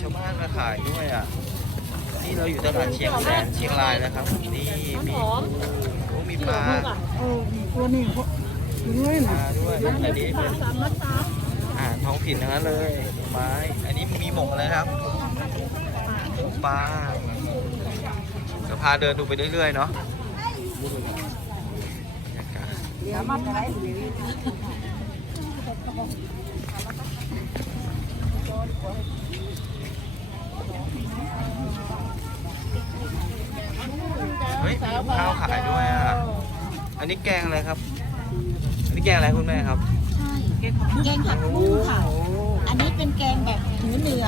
ชาวบ้านมาขายด้วยอะ นี่เราอยู่ตลาดเชียงแสนเชียงรายนะครับ นี่มีโอ้มีปลาเออตัวนี้เขาด้วยปนะลาด้วย อันนี้เป็นอาหารท้องถิ่นทั้งนั้นเลยดอกไม้ อันนี้มีหมกอะไรครับหมกปลาเดี๋ยวพาเดินดูไปเรื่อยๆเนาะบรรยากาศ เดี๋ยวมาไหน เฮ้ยมีข้าวขายด้วยอะ อันนี้แกงอะไรครับ อันนี้แกงอะไรคุณแม่ครับแกงผักบุ้งค่ะโอ้อันนี้เป็นแกงแบบเหนือเหนือ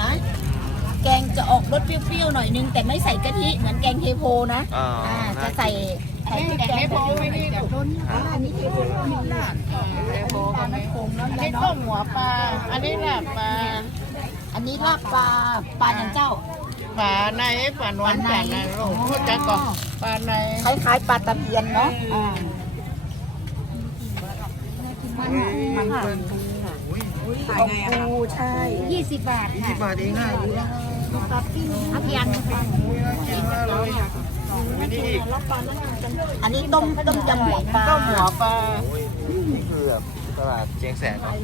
แกงจะออกรสเปรี้ยวๆหน่อยนึง แต่ไม่ใส่กะทิเหมือนแกงเทโพนะอ่าอ่าจะใส่ใส่พริกแกงโพไม่ได้แบบล้นอันนี้เทโพมีลาดเทโพปลาไม่คงแล้วอันนี้เนาะต้มหัวปลา อันนี้ลาบปลา อันนี้ลาบปลาปลาอย่างเจ้าปลาในปลานวลปลาในลูกพูดจักก่อนปลาในคล้ายๆปลาตะเพียนเนาะอ่ามันมันเป็นของปูใช่ยี่สิบบาทยี่สิบบาทเองง่ายดีนะอาเพียนกินมากเลยอันนี้อีกอันนี้ต้มต้มยำหัวปลาต้มหัวปลาโอ้ยนี่คือแบบ ตลาดเชียงแสนเนาะ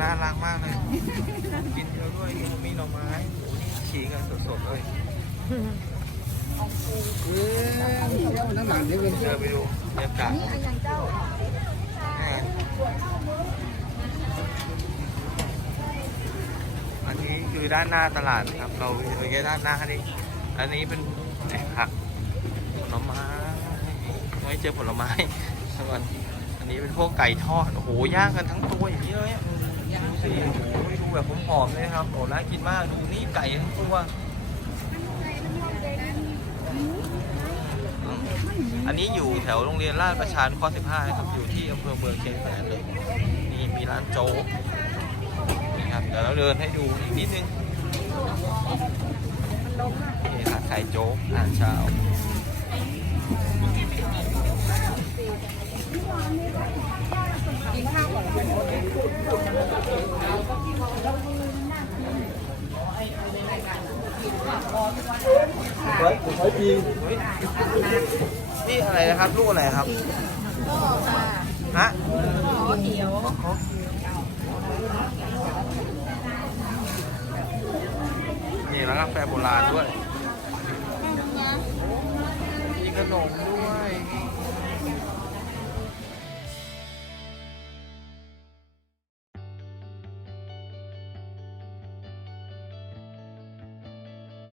น่ารักมากเลย กินเยอะด้วยมีหน่อไม้โอ้นี่ฉีกกันสดๆเลยเดินไปดูบรรยากาศอันนี้คือด้านหน้าตลาดนะครับ เราไปแค่ด้านหน้านี้ อันนี้เป็นแหล่งผักผลไม้ไม่เจอผลไม้ส่วน อันนี้เป็นพวกไก่ทอด โอ้โห ย่างกันทั้งตัวอย่างนี้เลยอะดูสิโอ้ยดูแบบหอมๆเลยครับ โอ้น่ากินมาก ดูนี่ไก่ทั้งตัวอืมอันนี้อยู่แถวโรงเรียนราชประชานุเคราะห์15นะครับ อยู่ที่อำเภอเมืองเชียงแสนเลย นี่มีร้านโจ๊กนี่ครับ เดี๋ยวเราเดินให้ดูอีกนิดนึงนี่ค่ะไข่โจ๊กอาหารเช้า นี่อะไรนะครับลูกอะไรครับฮะนี่แล้วกาแฟโบราณด้วยมีขนมด้วย